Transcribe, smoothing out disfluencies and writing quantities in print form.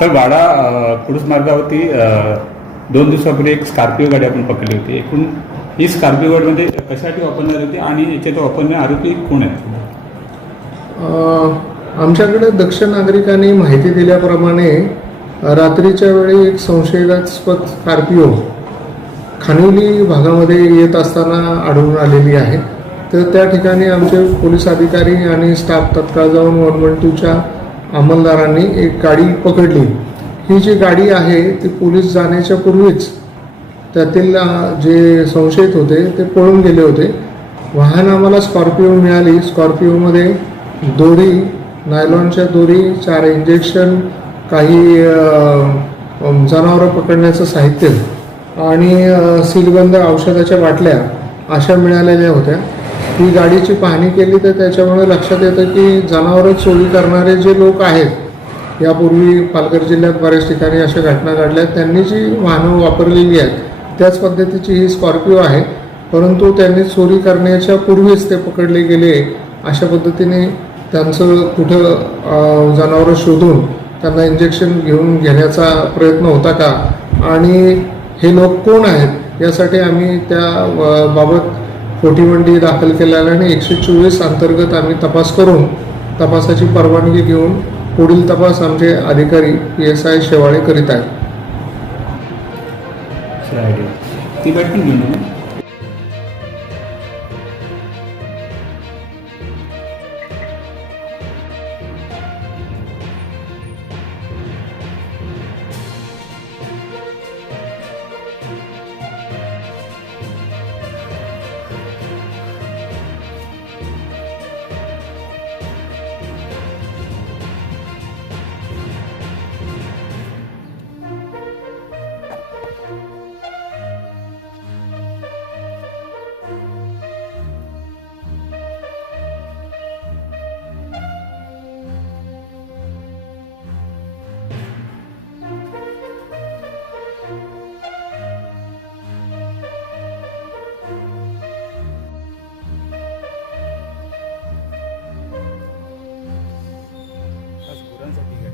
Sir वाडा कुडूस मार्गावरती 2 दिवसापूर्वी एक Scorpio गाडी आपण पकडली होती. एकूण ही स्कॉर्पिओ गाडी म्हणजे कशासाठी वापरण्यात होती आणि याच्यात वापरणारे आरोपी कोण आहेत? आमच्याकडे दक्ष नागरिकांनी माहिती दिल्याप्रमाणे रात्रीच्या वेळी एक संशयास्पद स्कॉर्पिओ खानिवली भागामध्ये येत असताना आढळून आलेली आहे. तर त्या ठिकाणी आमचे पोलीस अधिकारी आणि स्टाफ तत्काळ जाऊन 112च्या अंमलदारांनी एक गाडी पकडली. ही जी गाडी आहे ती पोलीस जाण्याच्या पूर्वीच त्यातील जे संशयित होते ते पळून गेले होते. वाहन आम्हाला स्कॉर्पिओ मिळाली. स्कॉर्पिओमध्ये दोरी, नायलॉनच्या दोरी, 4 इंजेक्शन, काही जनावरं पकडण्याचं साहित्य आणि सीलबंद औषधाच्या बाटल्या अशा मिळालेल्या होत्या. ही गाडीची पाहणी केली तर त्याच्यामुळे लक्षात येतं की जनावरं चोरी करणारे जे लोक आहेत, यापूर्वी पालघर जिल्ह्यात बऱ्याच ठिकाणी अशा घटना घडल्या, त्यांनी जी वाहनं वापरलेली आहेत त्याच पद्धतीची ही स्कॉर्पिओ आहे. परंतु त्यांनी चोरी करण्याच्या पूर्वीच ते पकडले गेले. अशा पद्धतीने त्यांचं कुठं जनावरं शोधून त्यांना इंजेक्शन घेण्याचा प्रयत्न होता का आणि हे लोक कोण आहेत यासाठी आम्ही त्या बाबत खोटीमंडी दाखल केलेल्या आणि 124 अंतर्गत आम्ही तपास करून तपासाची परवानगी घेऊन पुढील तपास आमचे अधिकारी PSI शेवाळे करीत आहेत. ती गाडी पण घेऊन येऊ. गुरांसाठी